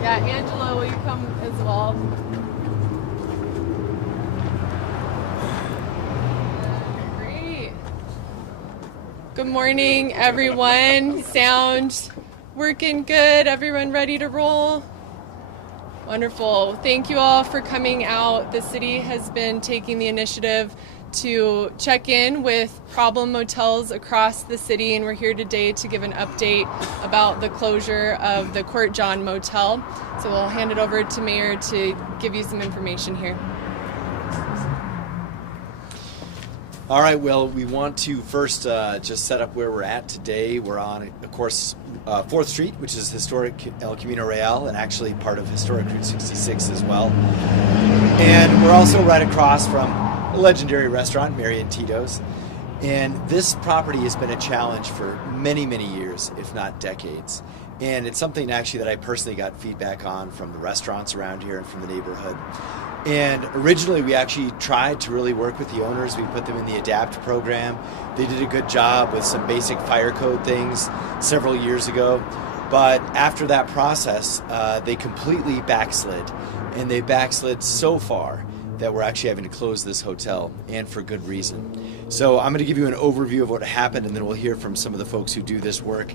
Yeah, Angela, will you come as well? Great. Good morning, everyone. Sound working good? Everyone ready to roll? Wonderful. Thank you all for coming out. The city has been taking the initiative to check in with problem motels across the city, and we're here today to give an update about the closure of the Court John Motel. So we'll hand it over to Mayor to give you some information here. All right, well, we want to first just set up where we're at today. We're on, of course, 4th Street, which is historic El Camino Real and actually part of historic Route 66 as well. And we're also right across from a legendary restaurant, Mary and Tito's. And this property has been a challenge for many, many years, if not decades. And it's something actually that I personally got feedback on from the restaurants around here and from the neighborhood. And originally we actually tried to really work with the owners. We put them in the ADAPT program. They did a good job with some basic fire code things several years ago. But after that process, they completely backslid. And they backslid so far that we're actually having to close this hotel, and for good reason. So I'm going to give you an overview of what happened, and then we'll hear from some of the folks who do this work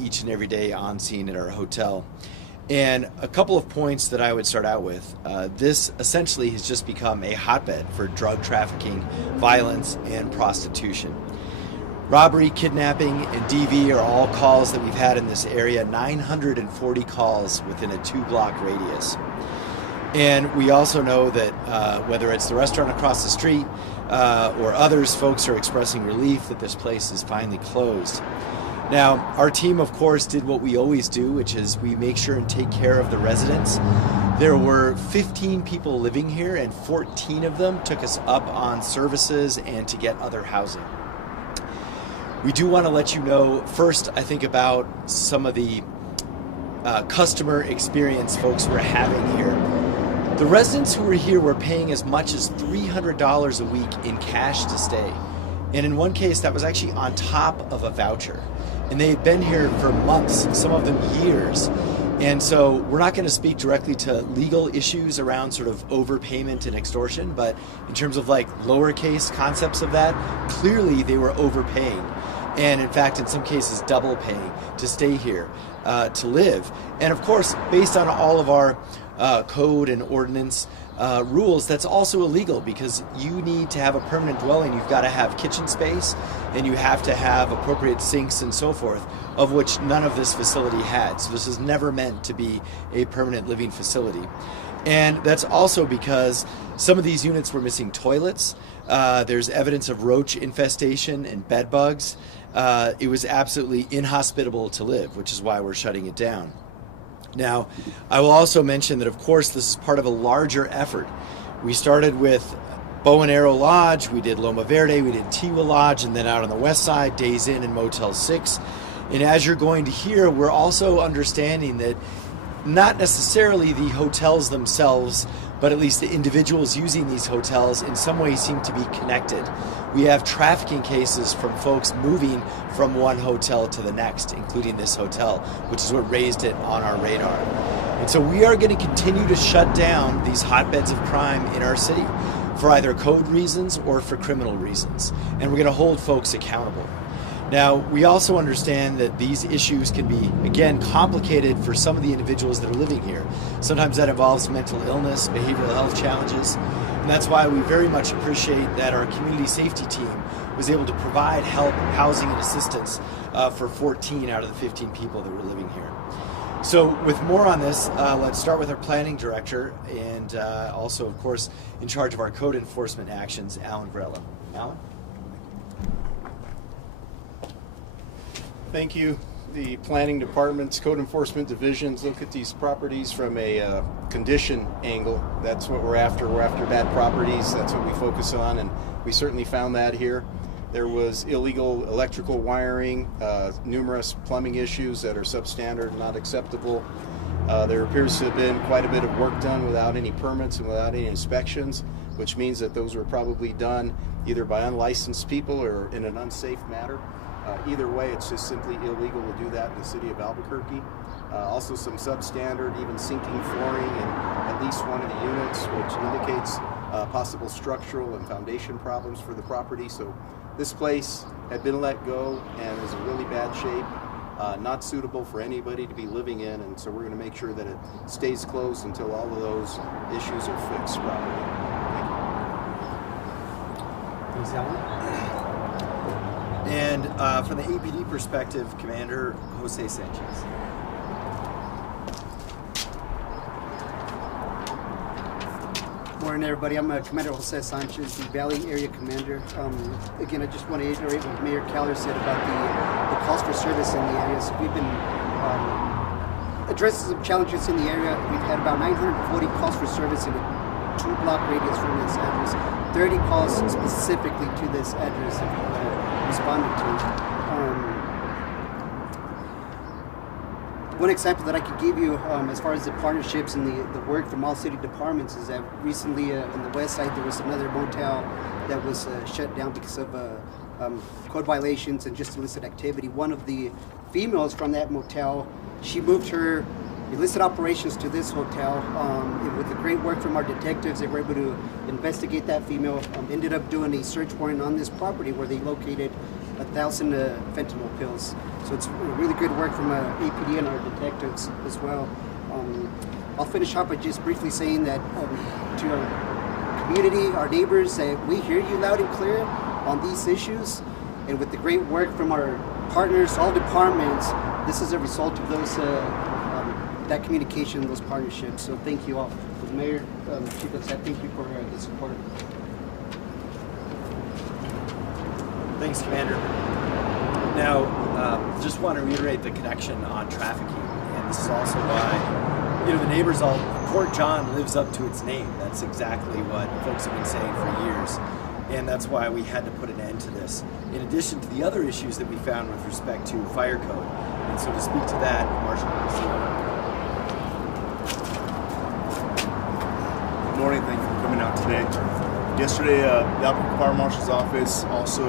each and every day on scene at our hotel. And a couple of points that I would start out with. This essentially has just become a hotbed for drug trafficking, violence, and prostitution. Robbery, kidnapping, and DV are all calls that we've had in this area, 940 calls within a 2-block radius. And we also know that whether it's the restaurant across the street or others, folks are expressing relief that this place is finally closed. Now, our team, of course, did what we always do, which is we make sure and take care of the residents. There were 15 people living here, and 14 of them took us up on services and to get other housing. We do want to let you know, first, I think about some of the customer experience folks were having here. The residents who were here were paying as much as $300 a week in cash to stay. And in one case, that was actually on top of a voucher. And they had been here for months, some of them years. And so we're not going to speak directly to legal issues around sort of overpayment and extortion, but in terms of like lowercase concepts of that, clearly they were overpaying. And in fact, in some cases, double paying to stay here, to live. And of course, based on all of our code and ordinance rules, that's also illegal because you need to have a permanent dwelling. You've got to have kitchen space and you have to have appropriate sinks and so forth, of which none of this facility had. So this is never meant to be a permanent living facility. And that's also because some of these units were missing toilets. There's evidence of roach infestation and bed bugs. It was absolutely inhospitable to live, which is why we're shutting it down. Now, I will also mention that, of course, this is part of a larger effort. We started with Bow and Arrow Lodge, we did Loma Verde, we did Tiwa Lodge, and then out on the west side, Days Inn and Motel 6. And as you're going to hear, we're also understanding that not necessarily the hotels themselves, but at least the individuals using these hotels in some way seem to be connected. We have trafficking cases from folks moving from one hotel to the next, including this hotel, which is what raised it on our radar. And so we are going to continue to shut down these hotbeds of crime in our city for either code reasons or for criminal reasons. And we're going to hold folks accountable. Now, we also understand that these issues can be, again, complicated for some of the individuals that are living here. Sometimes that involves mental illness, behavioral health challenges, and that's why we very much appreciate that our community safety team was able to provide help, housing, and assistance for 14 out of the 15 people that were living here. So with more on this, let's start with our planning director and also, of course, in charge of our code enforcement actions, Alan Grella. Alan? Thank you. The planning department's code enforcement divisions look at these properties from a condition angle. That's what we're after. We're after bad properties. That's what we focus on, and we certainly found that here. There was illegal electrical wiring, numerous plumbing issues that are substandard and not acceptable. There appears to have been quite a bit of work done without any permits and without any inspections, which means that those were probably done either by unlicensed people or in an unsafe manner. Either way, it's just simply illegal to do that in the city of Albuquerque. Also some substandard, even sinking flooring in at least one of the units, which indicates possible structural and foundation problems for the property. So this place had been let go and is in really bad shape, not suitable for anybody to be living in, and so we're going to make sure that it stays closed until all of those issues are fixed properly. Thanks, Alan. And from the APD perspective, Commander Jose Sanchez. Morning, everybody. I'm Commander Jose Sanchez, the Valley Area Commander. Again, I just want to reiterate what Mayor Keller said about the calls for service in the area. So we've been addressing some challenges in the area. We've had about 940 calls for service in a 2-block radius from this address. 30 calls specifically to this address that we've responded to. One example that I could give you as far as the partnerships and the work from all city departments is that recently on the west side there was another motel that was shut down because of code violations and just illicit activity. One of the females from that motel, she moved her illicit operations to this hotel. And with the great work from our detectives, they were able to investigate that female, ended up doing a search warrant on this property where they located 1,000 fentanyl pills. So it's really good work from APD and our detectives as well. I'll finish up by just briefly saying that to our community, our neighbors, that we hear you loud and clear on these issues. And with the great work from our partners, all departments, this is a result of those that communication, those partnerships. So thank you all. The Mayor, Chief of Staff, thank you for the support. Thanks, Commander. Now, just want to reiterate the connection on trafficking, and this is also why, the neighbors Court John lives up to its name. That's exactly what folks have been saying for years, and that's why we had to put an end to this. In addition to the other issues that we found with respect to fire code, and so to speak to that, Marshal. Good morning. Thank you for coming out today. Yesterday, the Albuquerque Fire Marshal's office also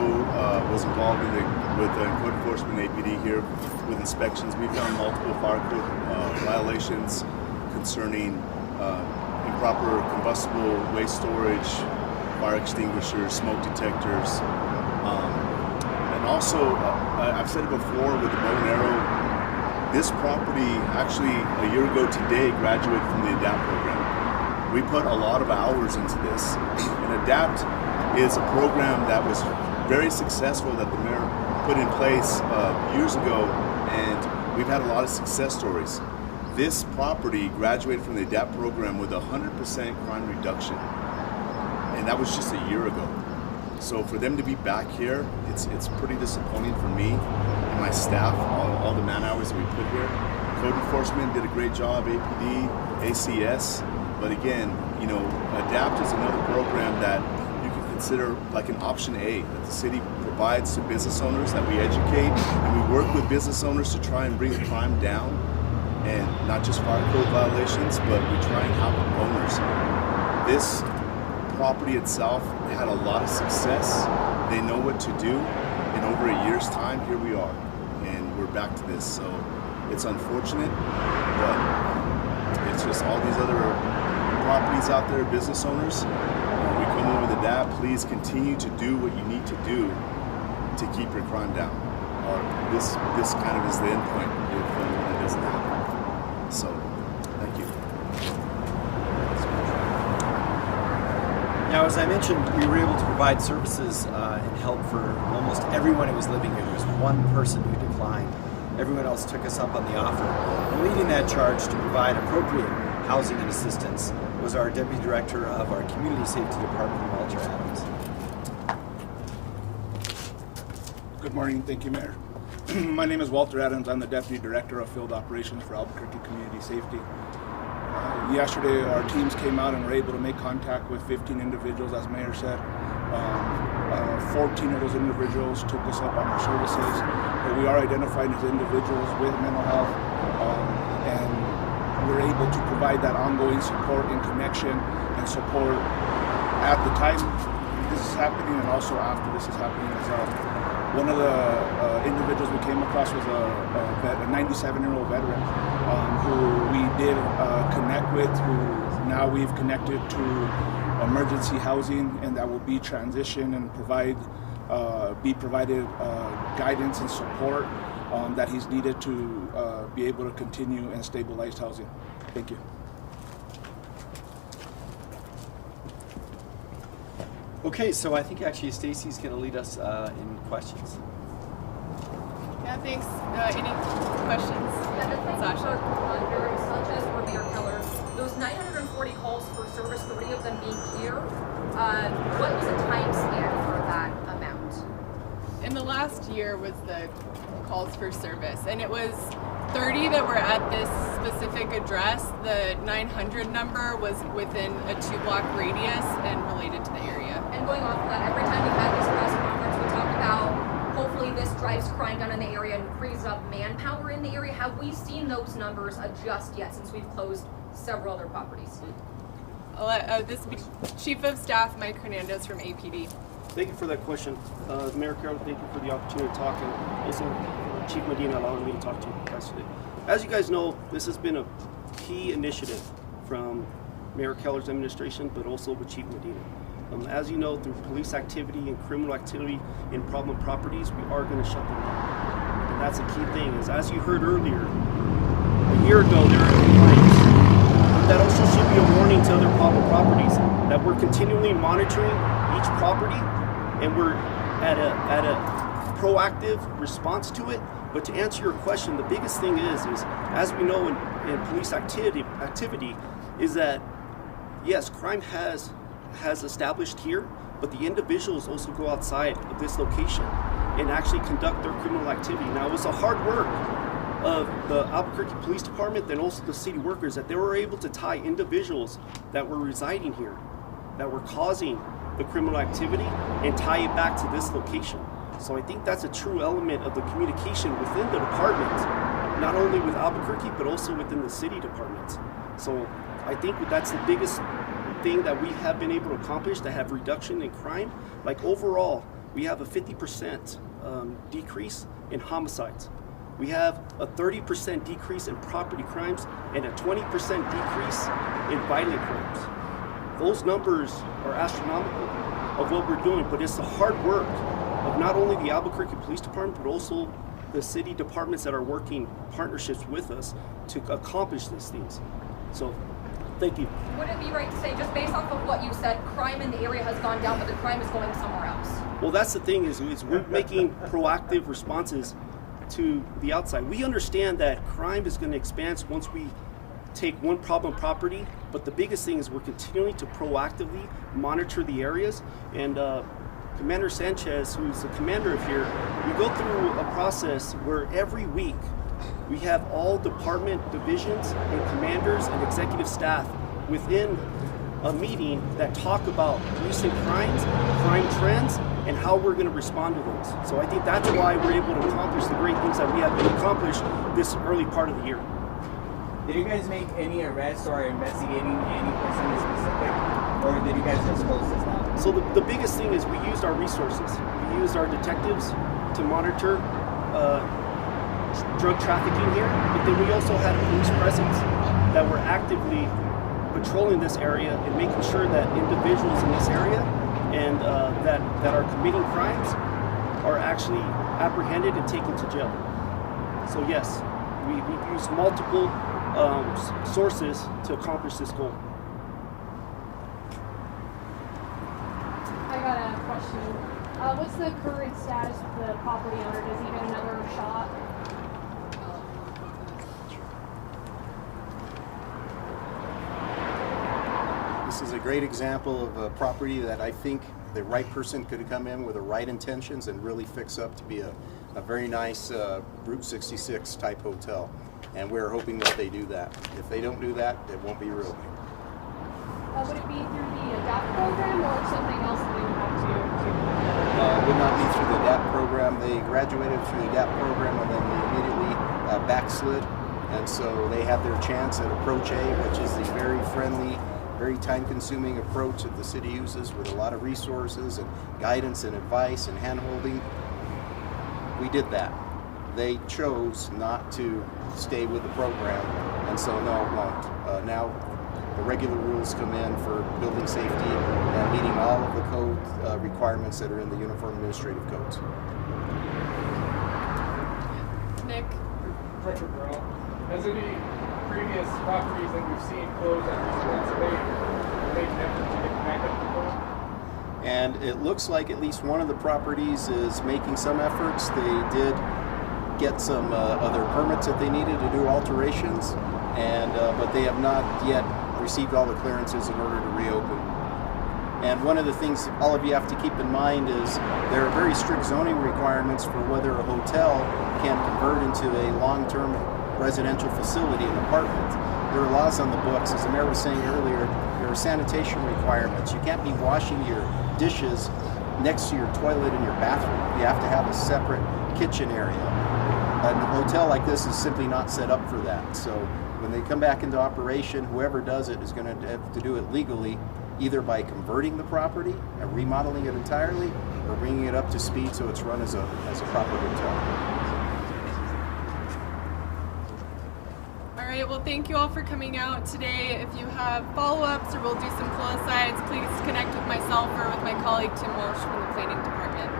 was involved with code enforcement APD here with inspections. We found multiple fire code violations concerning improper combustible waste storage, fire extinguishers, smoke detectors, and also I've said it before with the bow and arrow. This property actually a year ago today graduated from the ADAPT program. We put a lot of hours into this. And ADAPT is a program that was very successful that the mayor put in place years ago, and we've had a lot of success stories. This property graduated from the ADAPT program with 100% crime reduction, and that was just a year ago. So for them to be back here, it's pretty disappointing for me and my staff, all the man hours that we put here. Code enforcement did a great job, APD, ACS. But again, ADAPT is another program that you can consider like an option A that the city provides to business owners, that we educate and we work with business owners to try and bring the crime down, and not just fire code violations, but we try and help owners. This property itself had a lot of success. They know what to do. In over a year's time, here we are, and we're back to this. So it's unfortunate, but it's just all these other properties out there, business owners. We come in with ADAPT. Please continue to do what you need to do to keep your crime down. This kind of is the end point if it doesn't happen. So, thank you. Now, as I mentioned, we were able to provide services and help for almost everyone who was living here. There was one person who declined. Everyone else took us up on the offer. And leading that charge to provide appropriate housing and assistance was our Deputy Director of our Community Safety Department, Walter Adams. Good morning. Thank you, Mayor. My name is Walter Adams. I'm the Deputy Director of Field Operations for Albuquerque Community Safety. Yesterday, our teams came out and were able to make contact with 15 individuals, as Mayor said. 14 of those individuals took us up on our services. But we are identified as individuals with mental health, and we're able to provide that ongoing support and connection and support at the time this is happening and also after this is happening as well. One of the individuals we came across was a 97-year-old veteran. who we did connect with, who now we've connected to emergency housing, and that will be transitioned and be provided guidance and support that he's needed to be able to continue and stabilize housing. Thank you. Okay, so I think actually Stacy's going to lead us in questions. Yeah, thanks. Any questions? Yeah, the thing Sasha? under such as for Mayor Keller, those 940 calls for service, 30 of them being here, what was the time span for that amount? In the last year was the calls for service, and it was 30 that were at this specific address. The 900 number was within a 2-block radius and related to the area. And going off of that, every time we've had this press conference, we talk about hopefully this drives crime down in the area and frees up manpower in the area. Have we seen those numbers adjust yet since we've closed several other properties? I'll let this be Chief of Staff Mike Hernandez from APD. Thank you for that question. Mayor Carroll, thank you for the opportunity to talk, and also Chief Medina allowing me to talk to you guys today. As you guys know, this has been a key initiative from Mayor Keller's administration, but also with Chief Medina. As you know, through police activity and criminal activity in problem properties, we are going to shut them down. And that's a key thing, is as you heard earlier, a year ago there were complaints. That also should be a warning to other problem properties that we're continually monitoring each property, and we're at a proactive response to it. But to answer your question, the biggest thing is as we know in police activity is that yes, crime has established here, but the individuals also go outside of this location and actually conduct their criminal activity. Now, it was the hard work of the Albuquerque Police Department and also the city workers that they were able to tie individuals that were residing here, that were causing the criminal activity, and tie it back to this location. So I think that's a true element of the communication within the department, not only with Albuquerque, but also within the city departments. So I think that's the biggest thing that we have been able to accomplish, to have reduction in crime. Like overall, we have a 50% decrease in homicides. We have a 30% decrease in property crimes and a 20% decrease in violent crimes. Those numbers are astronomical of what we're doing, but it's the hard work of not only the Albuquerque Police Department, but also the city departments that are working partnerships with us to accomplish these things. So, thank you. Would it be right to say, just based off of what you said, crime in the area has gone down, but the crime is going somewhere else? Well, that's the thing is we're making proactive responses to the outside. We understand that crime is going to expand once we take one problem property, but the biggest thing is we're continuing to proactively monitor the areas. And Commander Sanchez, who's the commander of here, we go through a process where every week we have all department divisions and commanders and executive staff within a meeting that talk about recent crimes, crime trends, and how we're going to respond to those. So I think that's why we're able to accomplish the great things that we have been accomplished this early part of the year. Did you guys make any arrests or investigating any person in specific, or did you guys just close this down? So the biggest thing is we used our resources. We used our detectives to monitor drug trafficking here, but then we also had a police presence that were actively patrolling this area and making sure that individuals in this area and that are committing crimes are actually apprehended and taken to jail. So yes, we've used multiple sources to accomplish this goal. I got a question. What's the current status of the property owner? Does he get another shot? This is a great example of a property that I think the right person could come in with the right intentions and really fix up to be a very nice Route 66 type hotel. And we're hoping that they do that. If they don't do that, it won't be real. Would it be through the ADAPT program or something else that they would have to do? Would not be through the DAP program. They graduated through the DAP program and then they immediately backslid. And so they had their chance at Approach A, which is the very friendly, very time-consuming approach that the city uses with a lot of resources and guidance and advice and hand-holding. We did that. they chose not to stay with the program, and so no, it won't. Now the regular rules come in for building safety and meeting all of the code requirements that are in the Uniform Administrative Codes. Nick? Director Burrell, has any previous properties that we've seen close at recent events made an effort to get back up to code? And it looks like at least one of the properties is making some efforts. They did get some other permits that they needed to do alterations, and but they have not yet received all the clearances in order to reopen. And one of the things all of you have to keep in mind is there are very strict zoning requirements for whether a hotel can convert into a long-term residential facility, an apartment. There are laws on the books. As the mayor was saying earlier, there are sanitation requirements. You can't be washing your dishes next to your toilet in your bathroom. You have to have a separate kitchen area. A hotel like this is simply not set up for that. So when they come back into operation, whoever does it is going to have to do it legally, either by converting the property and remodeling it entirely, or bringing it up to speed so it's run as a proper hotel. All right, well, thank you all for coming out today. If you have follow-ups or we'll do some close sides, please connect with myself or with my colleague Tim Walsh from the planning department.